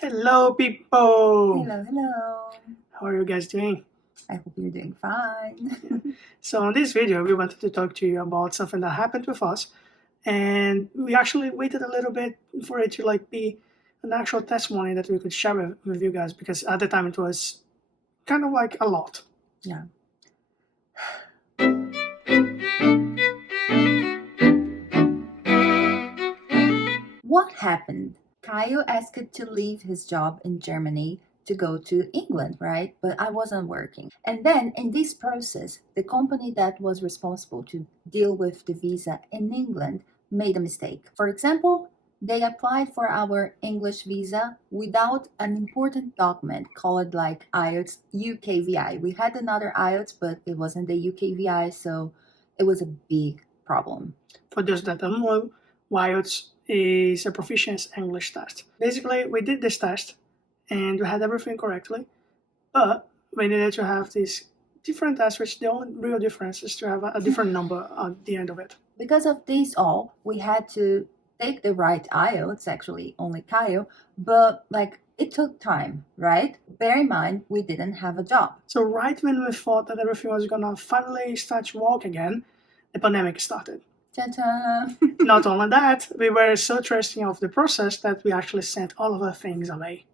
Hello, people! Hello, hello. How are you guys doing? I hope you're doing fine. So, in this video, we wanted to talk to you about something that happened with us, and we actually waited a little bit for it to be an actual testimony that we could share with you guys because at the time it was kind of like a lot. Yeah. What happened? Caio asked to leave his job in Germany to go to England, right? But I wasn't working. And then in this process, the company that was responsible to deal with the visa in England made a mistake. For example, they applied for our English visa without an important document called like IELTS UKVI. We had another IELTS, but it wasn't the UKVI, so it was a big problem. For those that don't know, IELTS is a proficiency English test. Basically, we did this test and we had everything correctly, but we needed to have these different tests, which the only real difference is to have a different number at the end of it. Because of this all, we had to take the right IELTS, actually only Caio, but like it took time, right? Bear in mind, we didn't have a job. So right when we thought that everything was gonna finally start to walk again, the pandemic started. Ta-ta! Not only that, we were so trusting of the process that we actually sent all of our things away.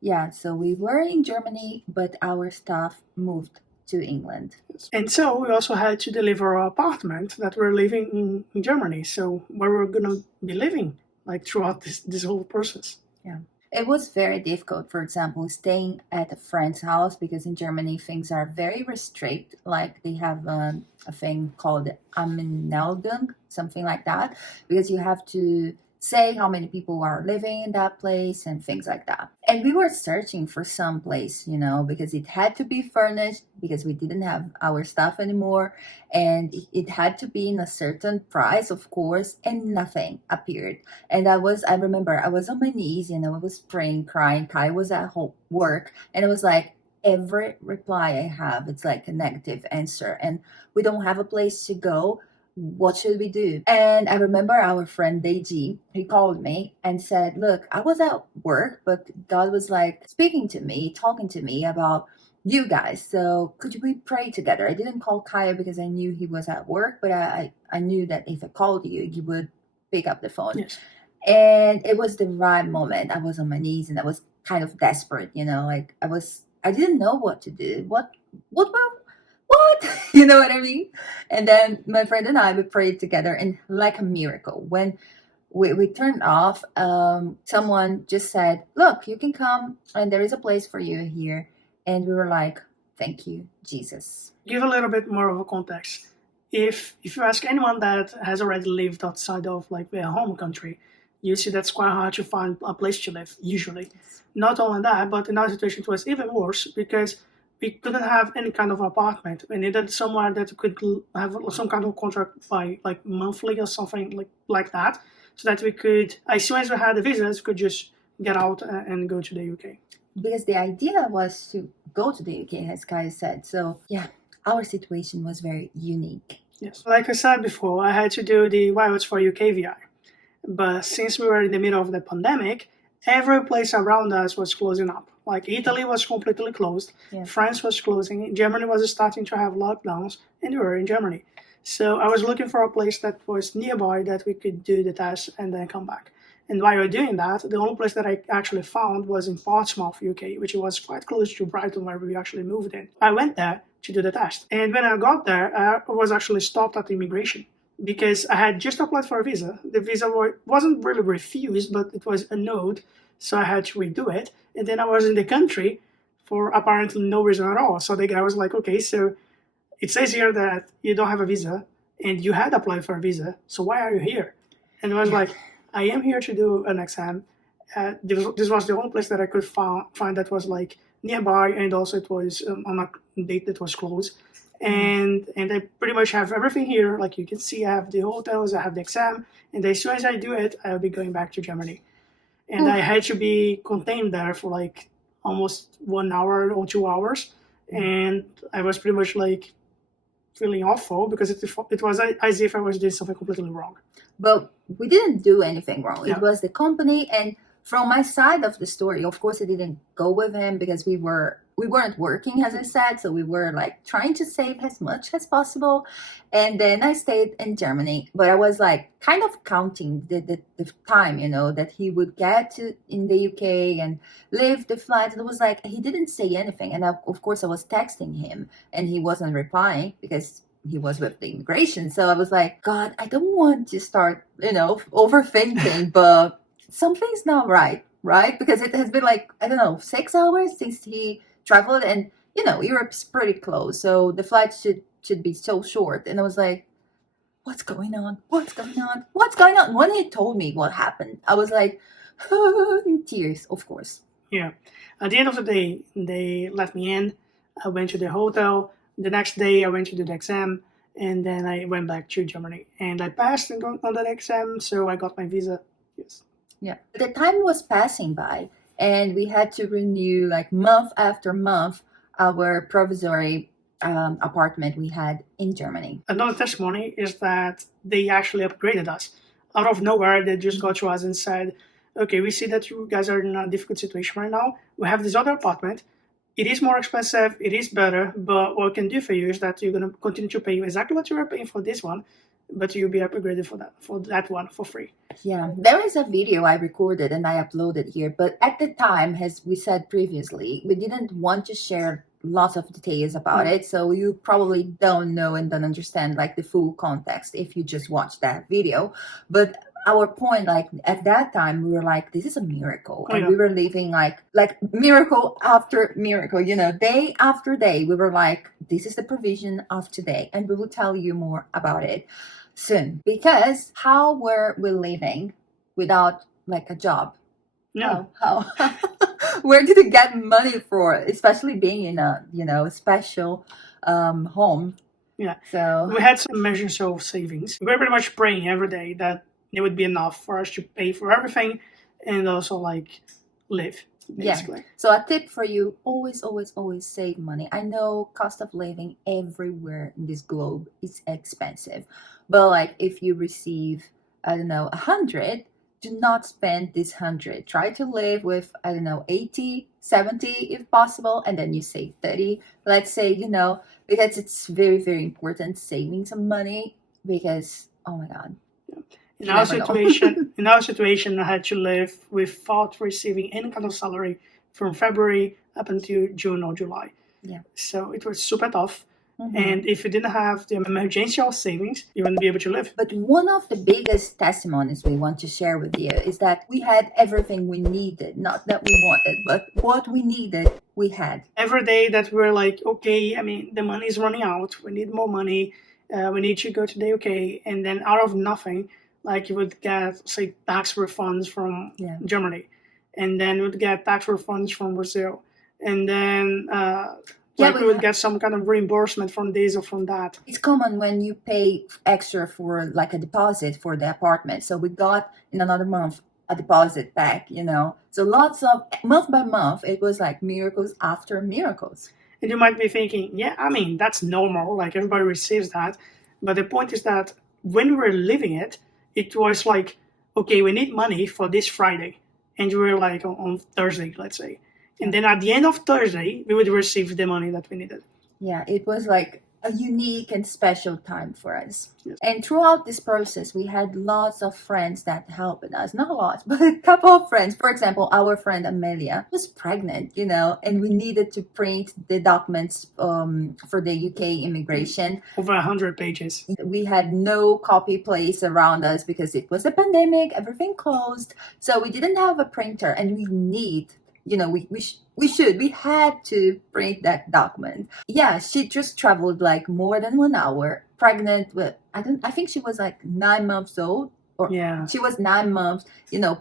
Yeah, so we were in Germany, but our staff moved to England. And so we also had to deliver our apartment that we're living in Germany. So where we're gonna be living like throughout this whole process. Yeah. It was very difficult, for example, staying at a friend's house because in Germany things are very restrict. Like they have a thing called Anmeldung, something like that, because you have to say how many people are living in that place and things like that. And we were searching for some place, because it had to be furnished because we didn't have our stuff anymore, and it had to be in a certain price, of course, and nothing appeared. And I remember I was on my knees and I was praying, crying. Kai was at home, work, and it was like every reply I have, it's like a negative answer, and we don't have a place to go. What should we do? And I remember our friend Deji, he called me and said, look, I was at work, but God was like speaking to me, talking to me about you guys. So could we pray together? I didn't call Kaya because I knew he was at work, but I knew that if I called you, you would pick up the phone. Yes. And it was the right moment. I was on my knees and I was kind of desperate, like I didn't know what to do. What you know what I mean? And then my friend and I, we prayed together, and like a miracle, when we turned off, someone just said, look, you can come and there is a place for you here. And we were like, thank you, Jesus. Give a little bit more of a context. If you ask anyone that has already lived outside of like their home country, you see that's quite hard to find a place to live usually. Not only that, but in our situation it was even worse because we couldn't have any kind of apartment. We needed somewhere that could have some kind of contract by like monthly or something like that, so that we could, as soon as we had the visas, could just get out and go to the UK. Because the idea was to go to the UK, as Kai said. So yeah, our situation was very unique. Yes, like I said before, I had to do the IELTS for UKVI, but since we were in the middle of the pandemic, every place around us was closing up. Like Italy was completely closed, yeah. France was closing, Germany was starting to have lockdowns, and we were in Germany. So I was looking for a place that was nearby that we could do the test and then come back. And while we were doing that, the only place that I actually found was in Portsmouth, UK, which was quite close to Brighton, where we actually moved in. I went there to do the test. And when I got there, I was actually stopped at immigration because I had just applied for a visa. The visa wasn't really refused, but it was annulled, so I had to redo it. And then I was in the country for apparently no reason at all. So the guy was like, okay, so it says here that you don't have a visa and you had applied for a visa, so why are you here? And I was like, I am here to do an exam. This was the only place that I could find that was like nearby, and also it was on a date that was closed. And I pretty much have everything here. Like you can see, I have the hotels, I have the exam, and as soon as I do it, I'll be going back to Germany. And I had to be contained there for like almost 1 hour or 2 hours, and I was pretty much like feeling awful because it was as if I was doing something completely wrong. But we didn't do anything wrong. Yeah. It was the company, and From my side of the story, of course, I didn't go with him because we weren't working, as I said, so we were like trying to save as much as possible. And then I stayed in Germany, but I was like kind of counting the time, that he would get to in the UK and live the flight. And it was like he didn't say anything, and of course I was texting him, and he wasn't replying because he was with the immigration. So I was like, God, I don't want to start, overthinking, but something's not right? Because it has been like, I don't know, 6 hours since he traveled, and Europe's pretty close, so the flight should be so short. And I was like, what's going on? When he told me what happened, I was like, in tears, of course. Yeah. At the end of the day, they let me in. I went to the hotel. The next day, I went to do the exam, and then I went back to Germany. And I passed on that exam, so I got my visa. Yes. Yeah. The time was passing by, and we had to renew like month after month our provisory apartment we had in Germany. Another testimony is that they actually upgraded us. Out of nowhere, they just got to us and said, okay, we see that you guys are in a difficult situation right now. We have this other apartment. It is more expensive. It is better. But what we can do for you is that you're going to continue to pay exactly what you were paying for this one, but you'll be upgraded for that one for free. Yeah, there is a video I recorded and I uploaded here. But at the time, as we said previously, we didn't want to share lots of details about it. So you probably don't know and don't understand like the full context if you just watch that video. But our point, like at that time, we were like, this is a miracle. And we were living like miracle after miracle, day after day. We were like, this is the provision of today. And we will tell you more about it soon. Because how were we living without like a job? No. How? Where did you get money for, especially being in a special home? Yeah. So we had some measures of savings. We were pretty much praying every day that it would be enough for us to pay for everything and also like live, basically. Yeah. So a tip for you, always save money. I know cost of living everywhere in this globe is expensive. But like if you receive, I don't know, 100, do not spend this 100. Try to live with, I don't know, 80, 70 if possible, and then you save 30. Let's say, because it's very, very important saving some money because, oh my God. In our situation, I had to live without receiving any kind of salary from February up until June or July. Yeah. So it was super tough. Mm-hmm. And if you didn't have the emergency savings, you wouldn't be able to live. But one of the biggest testimonies we want to share with you is that we had everything we needed. Not that we wanted, but what we needed, we had. Every day that we were like, okay, the money is running out. We need more money. We need to go to the UK. And then out of nothing, like you would get, say, tax refunds from Germany. And then would get tax refunds from Brazil. And then we would get some kind of reimbursement from this or from that. It's common when you pay extra for like a deposit for the apartment. So we got in another month a deposit back, So lots of, month by month, it was like miracles after miracles. And you might be thinking, that's normal. Like everybody receives that. But the point is that when we were living it, it was like, okay, we need money for this Friday. And you were like on Thursday, let's say. And then at the end of Thursday, we would receive the money that we needed. Yeah, it was like a unique and special time for us. Yes. And throughout this process, we had lots of friends that helped us. Not a lot, but a couple of friends. For example, our friend Amelia was pregnant, and we needed to print the documents for the UK immigration. Over 100 pages. We had no copy place around us because it was a pandemic, everything closed. So we didn't have a printer, and we had to print that document. Yeah, she just traveled like more than 1 hour, pregnant with, I think she was like 9 months old, or she was 9 months,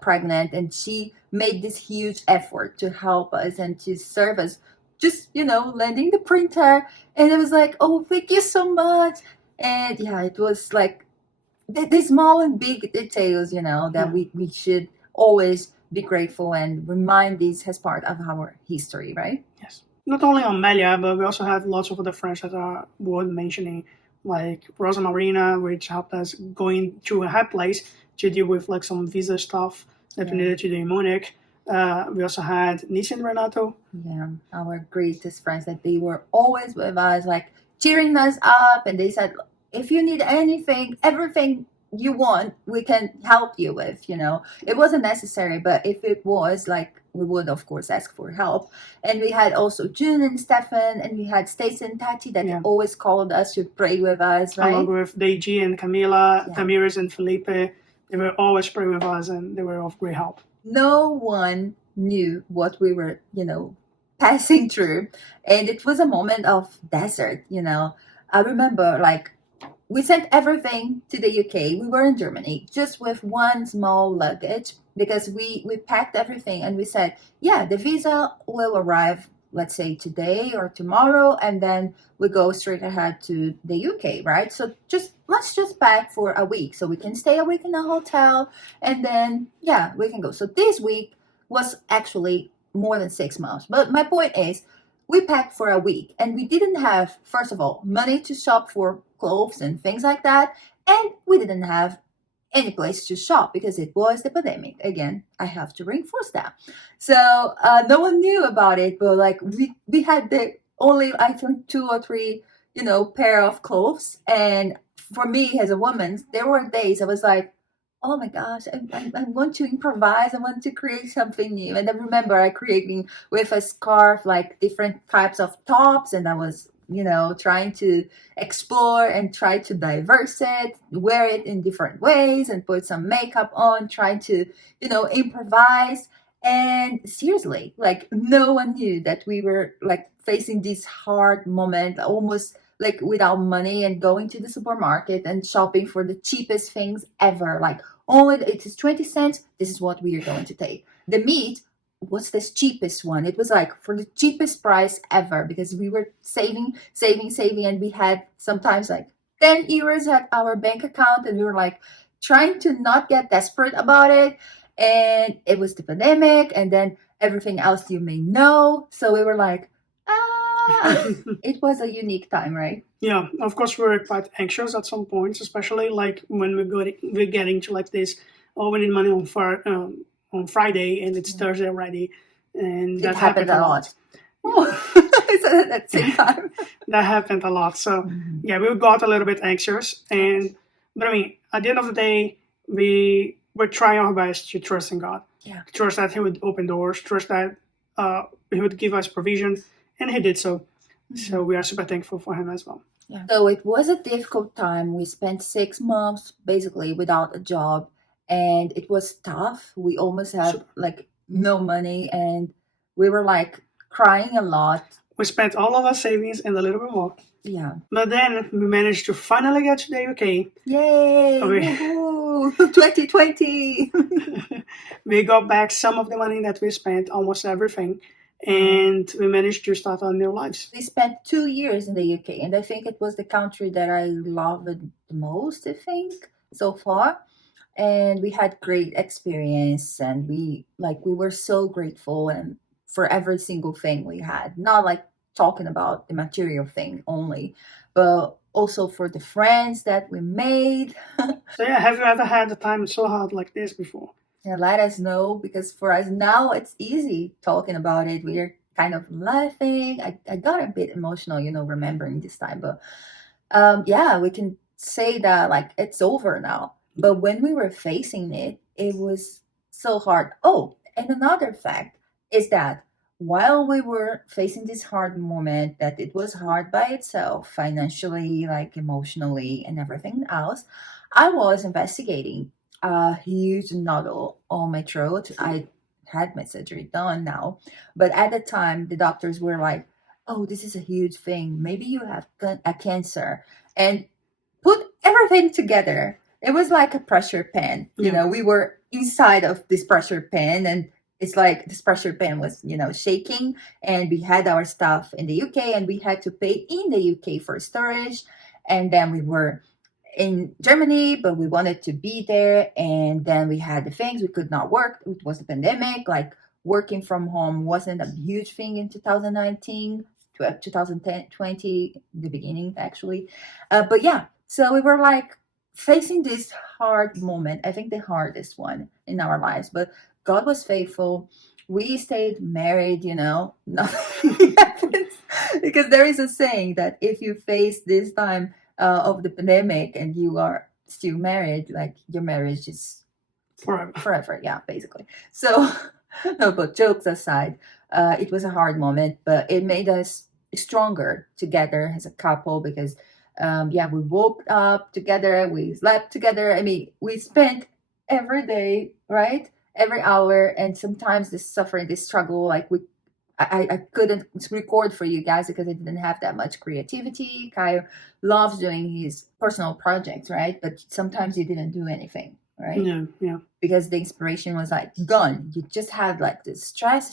pregnant, and she made this huge effort to help us and to serve us, just, lending the printer. And it was like, oh, thank you so much. And yeah, it was like the small and big details, that we should always be grateful and remind this as part of our history, right? Yes. Not only on Amelia, but we also have lots of other friends that are worth mentioning, like Rosa Marina, which helped us going to her place to deal with like some visa stuff. that we needed to do in Munich. We also had Nisi and Renato. Yeah, our greatest friends, that they were always with us, like cheering us up, and they said, if you need anything, everything you want, we can help you with. It wasn't necessary, but if it was, like, we would of course ask for help. And we had also June and Stefan, and we had Stacy and Tati that always called us to pray with us, right? Along with Deiji and Camila, Tamiris and Felipe. They were always praying with us, and they were of great help. No one knew what we were, passing through. And it was a moment of desert, I remember, like, we sent everything to the UK. We were in Germany just with one small luggage, because we packed everything and we said, yeah, the visa will arrive, let's say today or tomorrow, and then we go straight ahead to the UK, right? So let's just pack for a week so we can stay a week in a hotel, and then we can go. So this week was actually more than 6 months. But my point is, we packed for a week, and we didn't have, first of all, money to shop for clothes and things like that, and we didn't have any place to shop because it was the pandemic. Again, I have to reinforce that. So no one knew about it, but like we had the only, I think, 2 or 3 pair of clothes. And for me as a woman, there were days I was like, oh my gosh, I want to improvise. I want to create something new. And I remember I creating with a scarf, like different types of tops. And I was, trying to explore and try to diverse it, wear it in different ways and put some makeup on, trying to, improvise. And seriously, like, no one knew that we were like facing this hard moment, almost like without money, and going to the supermarket and shopping for the cheapest things ever. Like, only it is 20 cents. This is what we are going to take. The meat, what's this cheapest one? It was like for the cheapest price ever, because we were saving, and we had sometimes like 10 euros at our bank account, and we were like trying to not get desperate about it. And it was the pandemic, and then everything else you may know. So we were like, it was a unique time, right? Yeah, of course we were quite anxious at some points, especially like when we're getting to like this, oh, we need money on Friday and it's Thursday already, and that happened a lot. At the same time. That happened a lot. So yeah, we got a little bit anxious, but I mean, at the end of the day, we were trying our best to trust in God. Yeah. Trust that He would open doors. Trust that He would give us provision, and He did so. So we are super thankful for Him as well. Yeah. So it was a difficult time. We spent 6 months basically without a job, and it was tough. We almost had like no money, and we were like crying a lot. We spent all of our savings and a little bit more. Yeah. But then we managed to finally get to the UK. Yay! 2020! We got back some of the money that we spent, almost everything. And we managed to start our new lives. We spent 2 years in the UK, and I think it was the country that I loved the most, I think, so far. And we had great experience, and we were so grateful and for every single thing we had. Not like talking about the material thing only, but also for the friends that we made. So yeah, have you ever had a time so hard like this before? Yeah, let us know, because for us now it's easy talking about it. We're kind of laughing. I got a bit emotional, remembering this time. But we can say that like it's over now. But when we were facing it, it was so hard. Oh, and another fact is that while we were facing this hard moment, that it was hard by itself, financially, like emotionally, and everything else, I was investigating a huge nodule on my throat. I had my surgery done now, but at the time, the doctors were like, "Oh, this is a huge thing. Maybe you have a cancer," and put everything together. It was like a pressure pan. We were inside of this pressure pan, and it's like this pressure pan was, shaking, and we had our stuff in the UK, and we had to pay in the UK for storage. And then we were in Germany, but we wanted to be there. And then we had the things, we could not work. It was the pandemic, like working from home wasn't a huge thing in 2019, 2010, 20, the beginning actually. But yeah, so we were like facing this hard moment, I think the hardest one in our lives, but God was faithful. We stayed married, nothing happens. Because there is a saying that if you face this time of the pandemic and you are still married, like your marriage is forever, yeah, basically. So, no, but jokes aside, it was a hard moment, but it made us stronger together as a couple because yeah, we woke up together, we slept together. I mean, we spent every day, right? Every hour, and sometimes this suffering, this struggle, like I couldn't record for you guys because I didn't have that much creativity. Kyle loves doing his personal projects, right? But sometimes he didn't do anything, right? Yeah. Because the inspiration was like gone. You just had like this stress,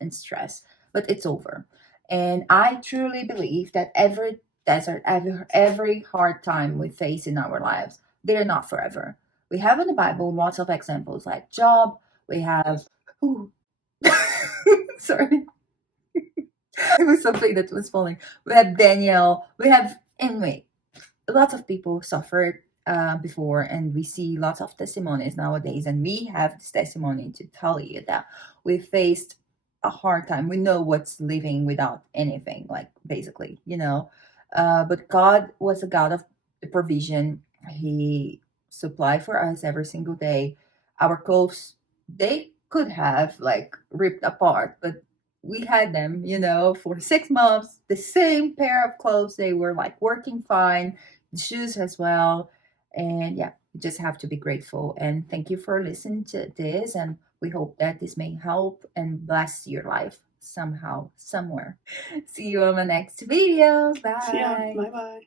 and stress, but it's over. And I truly believe that every desert, every hard time we face in our lives, they're not forever. We have in the Bible lots of examples like Job. We have, ooh, sorry, it was something that was falling. We have Daniel. We have, anyway, lots of people suffered before, and we see lots of testimonies nowadays, and we have this testimony to tell you that we faced a hard time. We know what's living without anything, like basically, but God was a God of the provision. He supplied for us every single day. Our clothes, they could have like ripped apart, but we had them, for 6 months, the same pair of clothes. They were like working fine, the shoes as well. And yeah, you just have to be grateful. And thank you for listening to this. And we hope that this may help and bless your life somehow, somewhere. See you on the next video. See ya. Bye. Bye bye.